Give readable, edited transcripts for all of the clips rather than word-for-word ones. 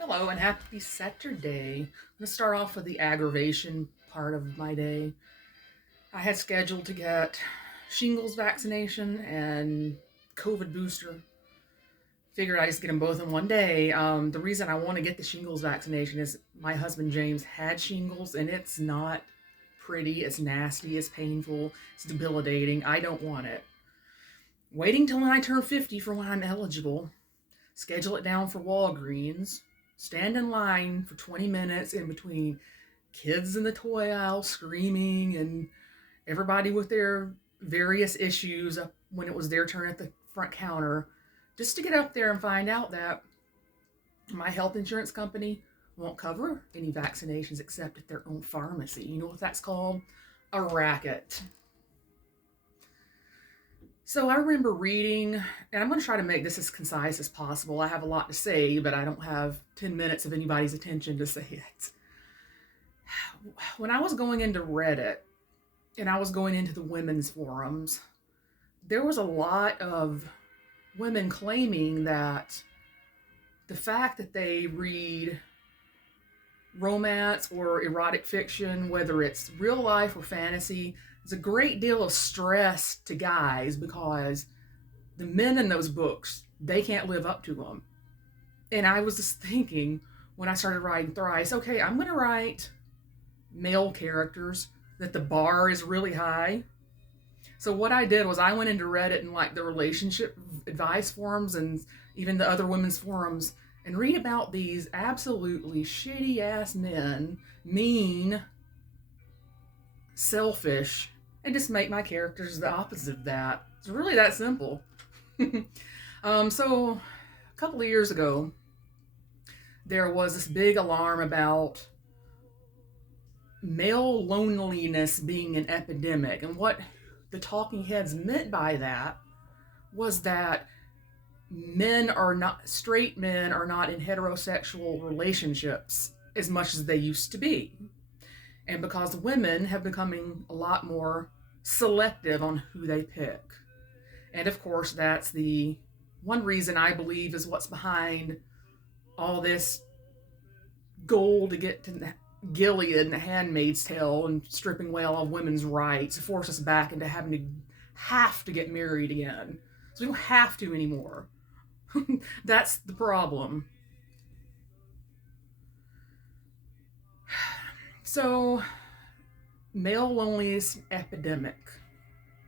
Hello and happy Saturday. I'm going to start off with the aggravation part of my day. I had scheduled to get shingles vaccination and COVID booster. Figured I just get them both in one day. The reason I want to get the shingles vaccination is my husband James had shingles and it's not pretty, it's nasty, it's painful, it's debilitating. I don't want it. Waiting till when I turn 50 for when I'm eligible, schedule it down for Walgreens, stand in line for 20 minutes in between kids in the toy aisle screaming and everybody with their various issues when it was their turn at the front counter, just to get up there and find out that my health insurance company won't cover any vaccinations except at their own pharmacy. You know what that's called? A racket. So I remember reading, and I'm going to try to make this as concise as possible. I have a lot to say, but I don't have 10 minutes of anybody's attention to say it. When I was going into Reddit and I was going into the women's forums, there was a lot of women claiming that the fact that they read romance or erotic fiction, whether it's real life or fantasy, is a great deal of stress to guys because the men in those books, they can't live up to them. And I was just thinking when I started writing Thrice, okay, I'm going to write male characters that the bar is really high. So what I did was I went into Reddit and like the relationship advice forums and even the other women's forums and read about these absolutely shitty ass men, mean, selfish, and just make my characters the opposite of that. It's really that simple. So a couple of years ago, there was this big alarm about male loneliness being an epidemic. And what the talking heads meant by that was that straight men are not in heterosexual relationships as much as they used to be. And because women have becoming a lot more selective on who they pick. And of course, that's the one reason I believe is what's behind all this goal to get to Gilead and the Handmaid's Tale and stripping away all of women's rights to force us back into having to have to get married again. So we don't have to anymore. That's the problem. So, male loneliness epidemic,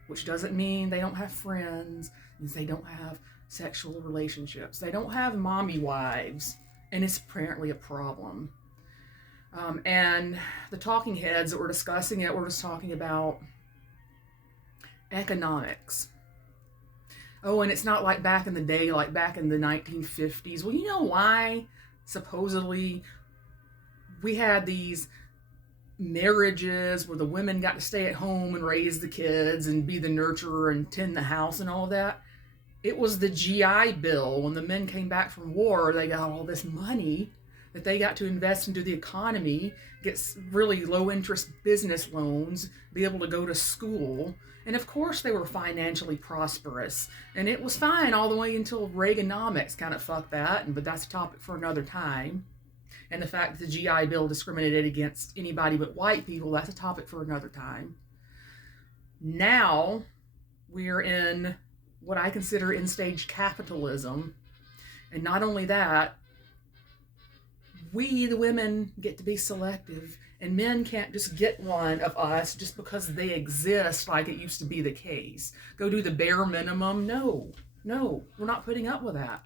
which doesn't mean they don't have friends, means they don't have sexual relationships. They don't have mommy wives, and it's apparently a problem. And the talking heads that were discussing it were just talking about economics. Oh, and it's not like back in the day, like back in the 1950s. Well, you know why? Supposedly, we had these marriages where the women got to stay at home and raise the kids and be the nurturer and tend the house and all that. It was the GI Bill. When the men came back from war, they got all this money that they got to invest into the economy, get really low interest business loans, be able to go to school. And of course, they were financially prosperous. And it was fine all the way until Reaganomics kind of fucked that. But that's a topic for another time. And the fact that the GI Bill discriminated against anybody but white people, that's a topic for another time. Now, we're in what I consider end-stage capitalism. And not only that, we, the women, get to be selective, and men can't just get one of us just because they exist like it used to be the case. Go do the bare minimum? No, we're not putting up with that.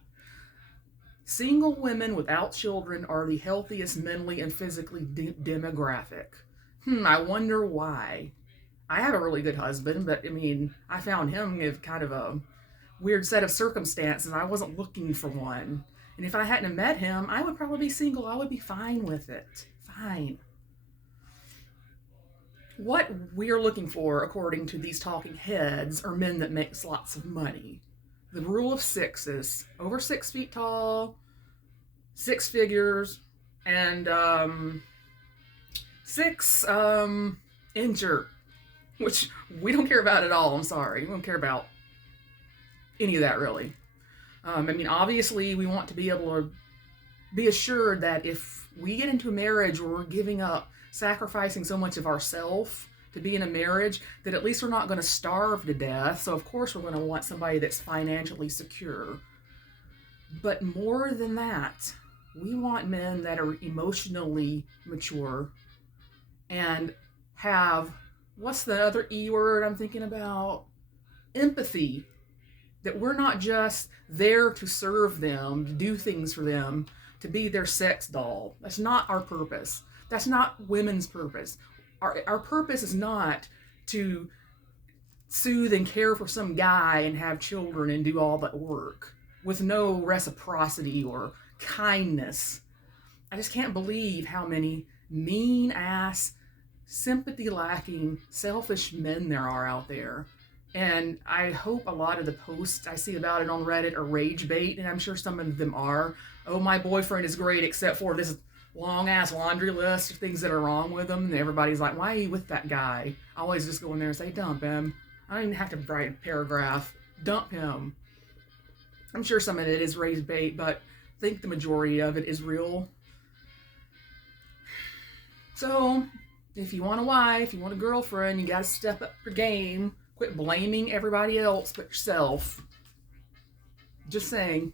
Single women without children are the healthiest mentally and physically demographic. I wonder why. I have a really good husband, but I mean, I found him in kind of a weird set of circumstances. I wasn't looking for one. And if I hadn't met him, I would probably be single. I would be fine with it. Fine. What we're looking for, according to these talking heads, are men that make lots of money. The rule of six is over 6 feet tall, six figures, and six injured, which we don't care about at all. I'm sorry. We don't care about any of that, really. I mean, obviously, we want to be able to be assured that if we get into a marriage where we're giving up, sacrificing so much of ourself to be in a marriage, that at least we're not going to starve to death. So, of course, we're going to want somebody that's financially secure. But more than that, we want men that are emotionally mature and have, what's the other E word I'm thinking about? Empathy. That we're not just there to serve them, to do things for them, to be their sex doll. That's not our purpose. That's not women's purpose. Our purpose is not to soothe and care for some guy and have children and do all that work with no reciprocity or kindness. I just can't believe how many mean ass, sympathy lacking, selfish men there are out there. And I hope a lot of the posts I see about it on Reddit are rage bait, and I'm sure some of them are. Oh, my boyfriend is great except for this long ass laundry list of things that are wrong with him. And everybody's like, why are you with that guy? I always just go in there and say, dump him. I don't even have to write a paragraph. Dump him. I'm sure some of it is rage bait, but I think the majority of it is real. So, if you want a wife, you want a girlfriend, you gotta step up your game. Quit blaming everybody else but yourself. Just saying.